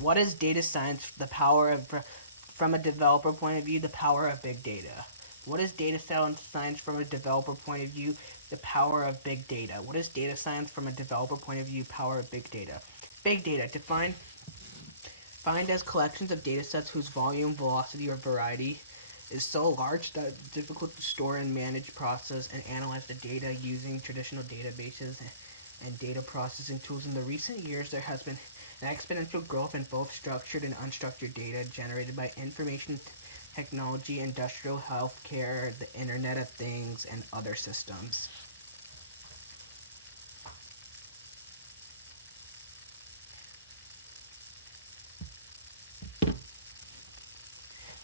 What is data science? The power of, from a developer point of view, the power of big data. What is data science from a developer point of view? The power of big data. What is data science from a developer point of view? Power of big data. Big data defined as collections of data sets whose volume, velocity, or variety is so large that it's difficult to store and manage, process, and analyze the data using traditional databases and data processing tools. In the recent years, there has been an exponential growth in both structured and unstructured data generated by information technology, industrial healthcare, the Internet of Things, and other systems.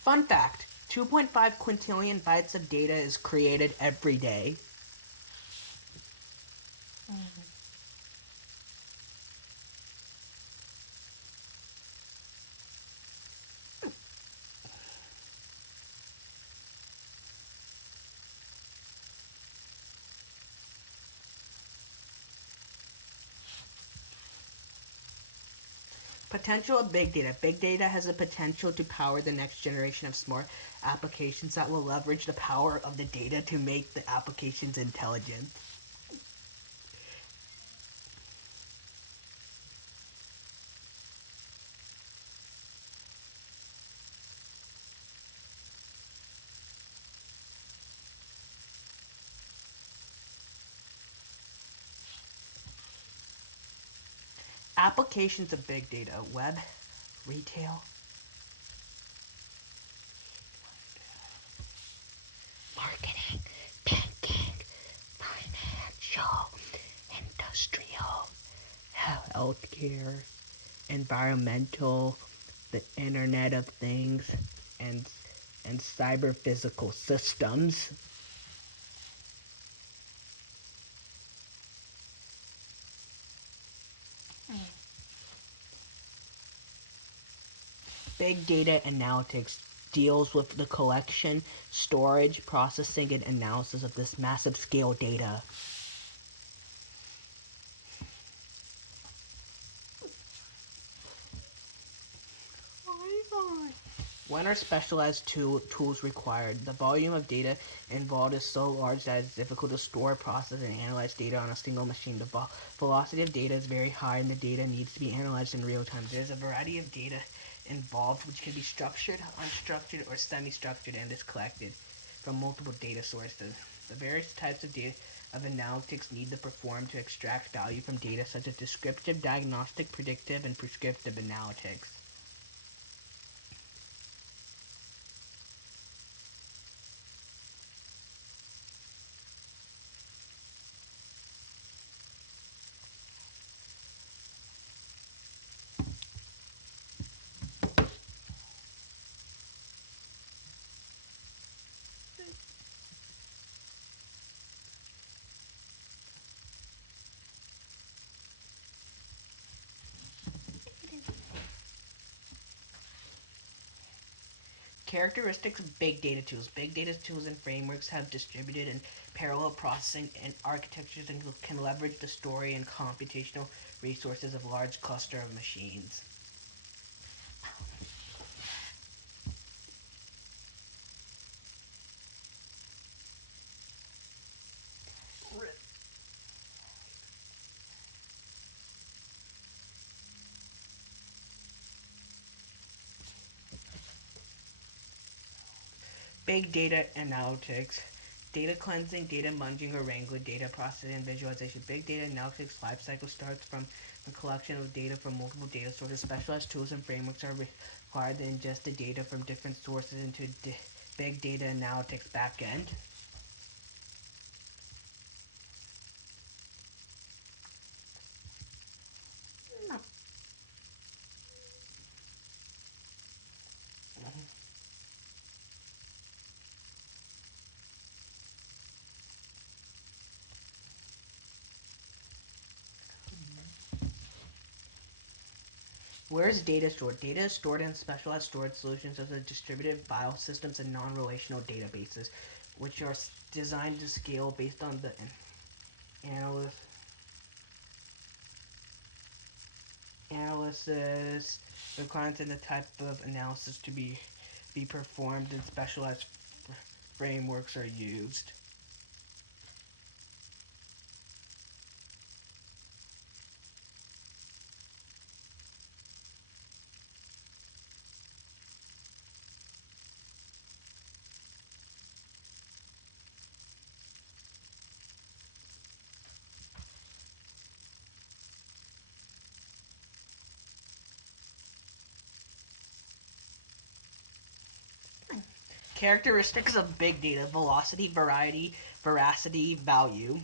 Fun fact: 2.5 quintillion bytes of data is created every day. Potential of big data. Big data has the potential to power the next generation of smart applications that will leverage the power of the data to make the applications intelligent. Applications of big data: web, retail, marketing, banking, financial, industrial, healthcare, environmental, the Internet of Things, and cyber physical systems. Big data analytics deals with the collection, storage, processing, and analysis of this massive scale data. When are specialized tools required? The volume of data involved is so large that it's difficult to store, process, and analyze data on a single machine. The velocity of data is very high, and the data needs to be analyzed in real time. There's a variety of data involved, which can be structured, unstructured, or semi-structured, and is collected from multiple data sources. The various types of data of analytics need to perform to extract value from data, such as descriptive, diagnostic, predictive, and prescriptive analytics. Characteristics of big data tools. Big data tools and frameworks have distributed and parallel processing and architectures and can leverage the story and computational resources of large cluster of machines. Big data analytics. Data cleansing, data munging or wrangling, data processing and visualization. Big data analytics lifecycle starts from a collection of data from multiple data sources. Specialized tools and frameworks are required to ingest the data from different sources into big data analytics backend. Where is data stored? Data is stored in specialized storage solutions such as distributed file systems and non-relational databases, which are designed to scale based on the analyst analysis, requirements and the type of analysis to be performed, and specialized frameworks are used. Characteristics of big data: velocity, variety, veracity, value.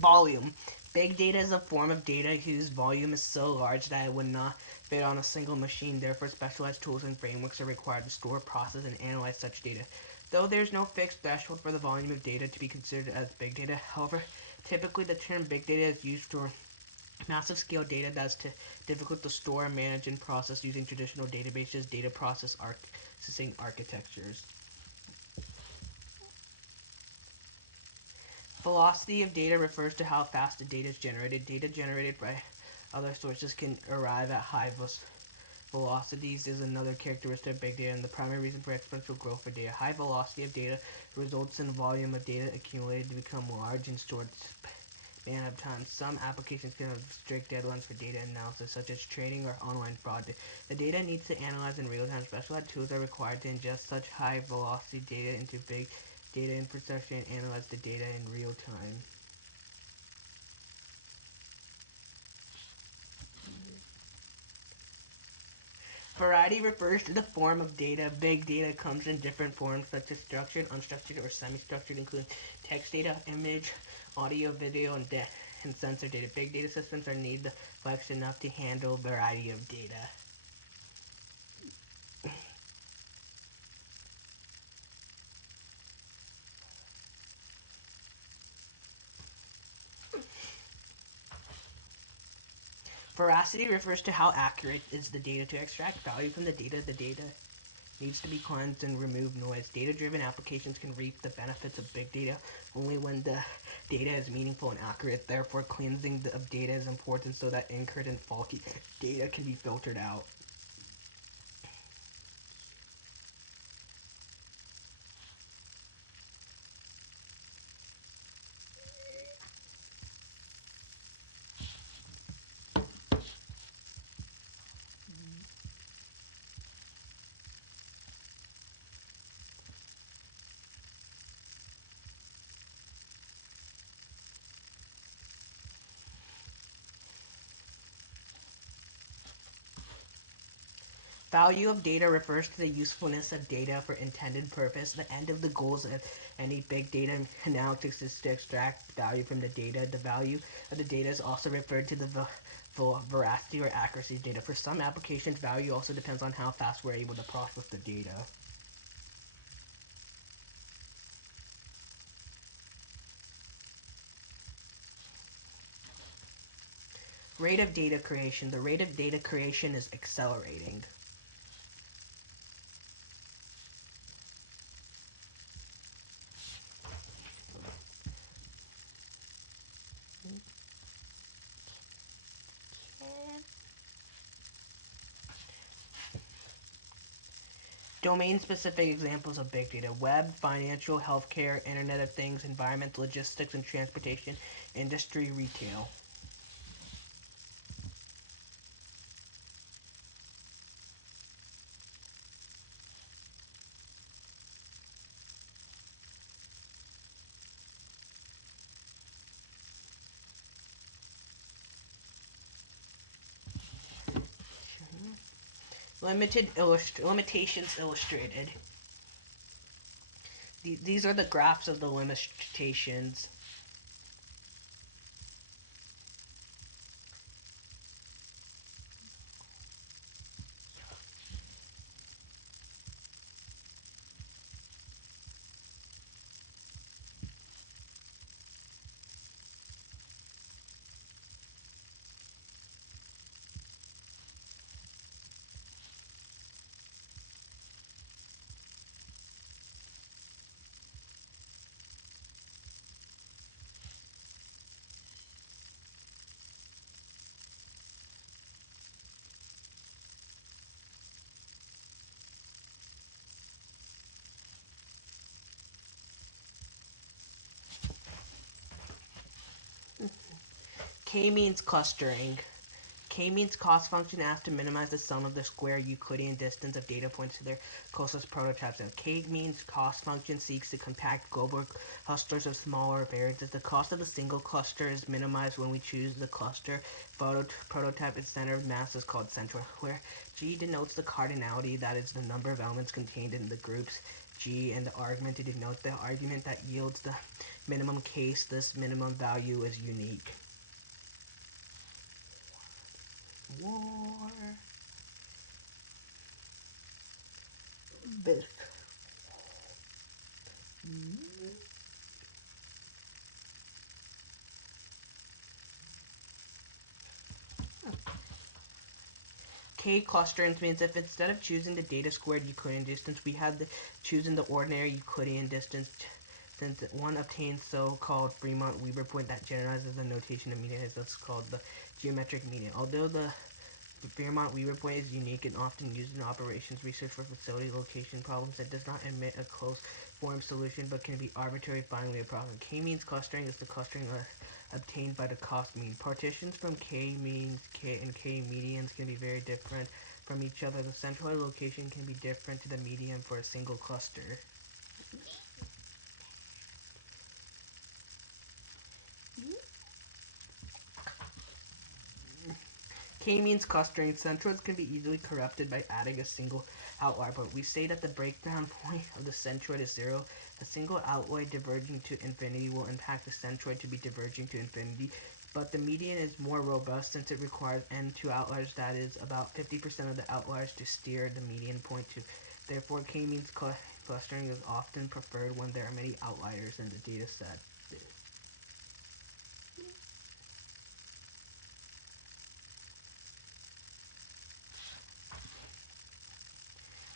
Volume. Big data is a form of data whose volume is so large that it would not fit on a single machine. Therefore, specialized tools and frameworks are required to store, process, and analyze such data. Though there is no fixed threshold for the volume of data to be considered as big data, however, typically the term big data is used for massive scale data that's difficult to store, manage, and process using traditional databases, data processing architectures. Velocity of data refers to how fast the data is generated. Data generated by other sources can arrive at high velocities is another characteristic of big data and the primary reason for exponential growth for data. High velocity of data results in volume of data accumulated to become large and stored span of time. Some applications can have strict deadlines for data analysis, such as trading or online fraud. The data needs to analyze in real time. Specialized tools are required to ingest such high velocity data into big data infrastructure and analyze the data in real time. Variety refers to the form of data. Big data comes in different forms such as structured, unstructured, or semi-structured, including text data, image, audio, video, and sensor data. Big data systems are needed flex enough to handle a variety of data. Veracity refers to how accurate is the data. To extract value from the data needs to be cleansed and remove noise. Data-driven applications can reap the benefits of big data only when the data is meaningful and accurate. Therefore, cleansing of data is important so that incorrect and faulty data can be filtered out. Value of data refers to the usefulness of data for intended purpose. The end of the goals of any big data analytics is to extract value from the data. The value of the data is also referred to the veracity or accuracy of data. For some applications, value also depends on how fast we're able to process the data. Rate of data creation. The rate of data creation is accelerating. Domain-specific examples of big data: web, financial, healthcare, Internet of Things, environment, logistics and transportation, industry, retail. Limitations illustrated. These are the graphs of the limitations. K-means clustering. K-means cost function asks to minimize the sum of the square Euclidean distance of data points to their closest prototypes. And K-means cost function seeks to compact global clusters of smaller variances. The cost of the single cluster is minimized when we choose the cluster prototype. Its center of mass is called central, where G denotes the cardinality, that is the number of elements contained in the groups G, and the argument to denote the argument that yields the minimum case. This minimum value is unique. War. This. K clustering means if instead of choosing the data squared Euclidean distance, we have the choosing the ordinary Euclidean distance, since one obtains so-called Fremont-Weber point that generalizes the notation of median, is thus called the geometric median. Although the Fremont-Weber point is unique and often used in operations research for facility location problems, it does not admit a closed form solution but can be arbitrary finally a problem. K-means clustering is the clustering obtained by the cost mean. Partitions from K-means and K-medians can be very different from each other. The centralized location can be different to the median for a single cluster. K-means clustering. Centroids can be easily corrupted by adding a single outlier, but we say that the breakdown point of the centroid is 0. A single outlier diverging to infinity will impact the centroid to be diverging to infinity, but the median is more robust since it requires n2 outliers, that is, about 50% of the outliers to steer the median point to. Therefore, K-means clustering is often preferred when there are many outliers in the data set.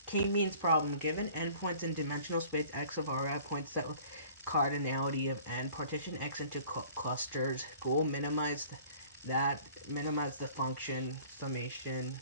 K-means problem. Given n points in dimensional space X of R at points that with cardinality of n, partition X into clusters. Goal minimize the function summation.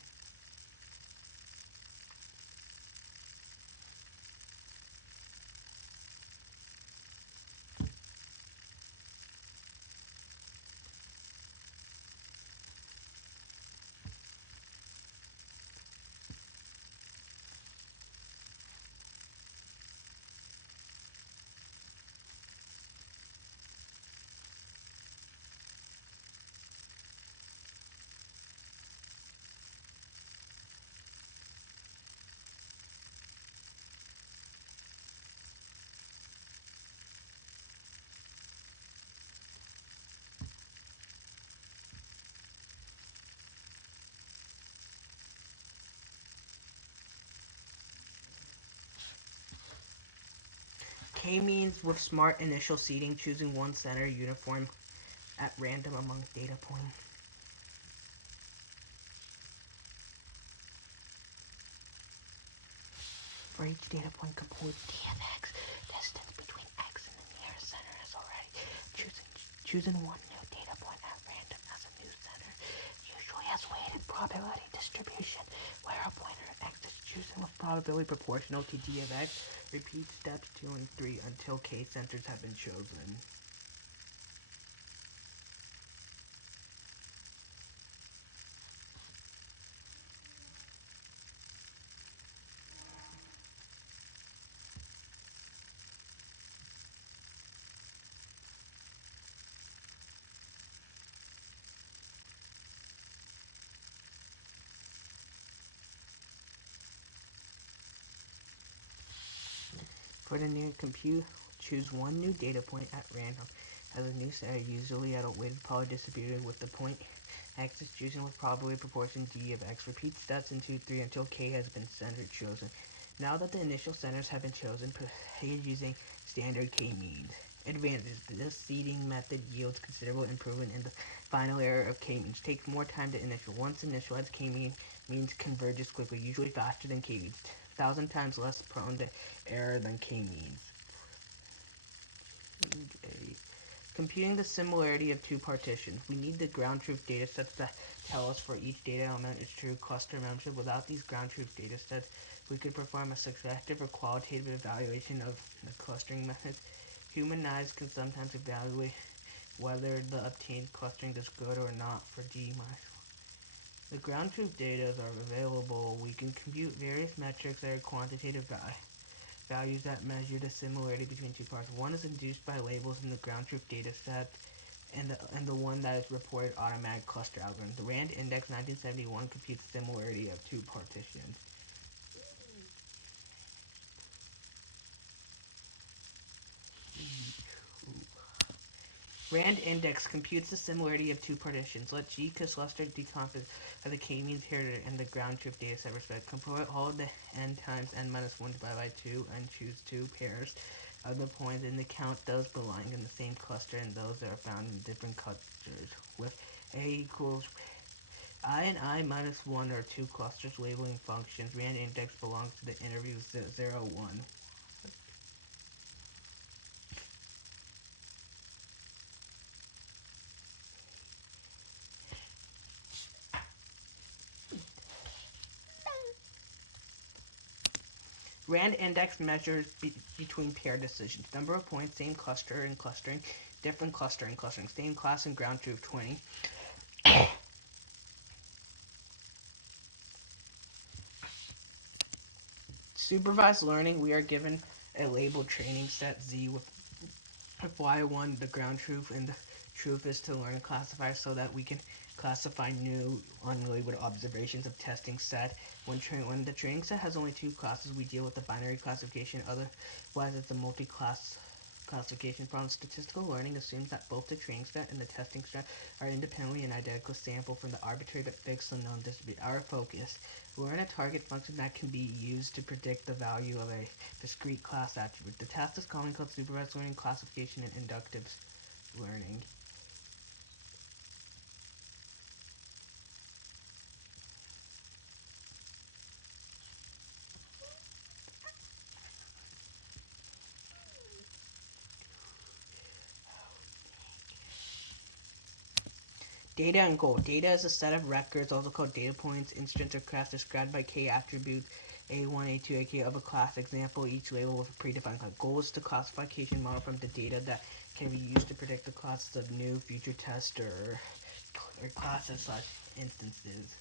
K-means with smart initial seeding, choosing one center uniform at random among data points. For each data point, compose d of x. Distance between x and the nearest center is already choosing one new data point at random as a new center usually has weighted probability distribution, where a pointer x is chosen with probability proportional to d of x. Repeat steps 2 and 3 until k centers have been chosen. For the new compute, choose one new data point at random as a new center, usually at a weighted probability distributed with the point x is chosen with probability proportion d of x. Repeat steps in 2, 3 until k has been center chosen. Now that the initial centers have been chosen, proceed using standard k-means. Advantages. This seeding method yields considerable improvement in the final error of k-means. Takes more time to initial. Once initialized, k-means converges quickly, usually faster than k-means. 1,000 times less prone to error than k-means. Computing the similarity of two partitions. We need the ground truth data sets that tell us for each data element is true cluster membership. Without these ground truth data sets, we could perform a subjective or qualitative evaluation of the clustering methods. Human eyes can sometimes evaluate whether the obtained clustering is good or not for G minus 1. The ground truth data are available. We can compute various metrics that are quantitative values that measure the similarity between two parts. One is induced by labels in the ground truth data set, and the one that is reported automatic cluster algorithm. The RAND Index 1971 computes the similarity of two partitions. RAND Index computes the similarity of two partitions. Let G cluster decompose as the k-means inherited in the ground truth data set respect. Compare all the n times n minus 1 divided by 2 and choose two pairs of the points and count those belonging in the same cluster and those that are found in different clusters. With A equals I and I minus 1 are two clusters labeling functions. RAND Index belongs to the intervals 0, 1. RAND Index measures between pair decisions. Number of points, same cluster and clustering, different cluster and clustering, same class and ground truth 20. Supervised learning, we are given a labeled training set Z with Y1, the ground truth, and the truth is to learn and classify so that we can classify new unlabeled observations of testing set. When the training set has only two classes, we deal with the binary classification. Otherwise, it's a multi-class classification problem. Statistical learning assumes that both the training set and the testing set are independently an identical sample from the arbitrary but fixed unknown distribution. Our focus: learn a target function that can be used to predict the value of a discrete class attribute. The task is commonly called supervised learning, classification, and inductive learning. Data and goal. Data is a set of records, also called data points, instance, or class described by k attributes, A1, A2, AK of a class. Example, each label with a predefined class. Goal is the classification model from the data that can be used to predict the classes of new future tests or classes / instances.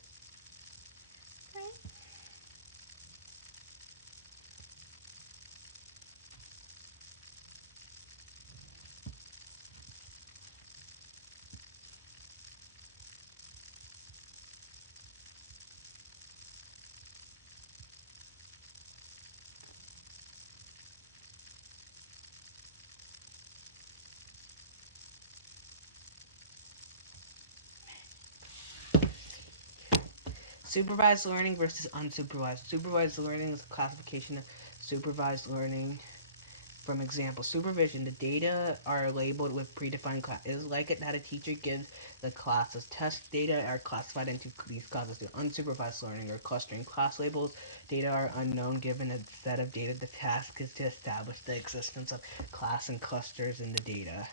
Supervised learning versus unsupervised. Supervised learning is a classification of supervised learning. From example, supervision, the data are labeled with predefined class. It is like it that a teacher gives the classes. Test data are classified into these classes. The unsupervised learning or clustering class labels. Data are unknown given a set of data. The task is to establish the existence of class and clusters in the data.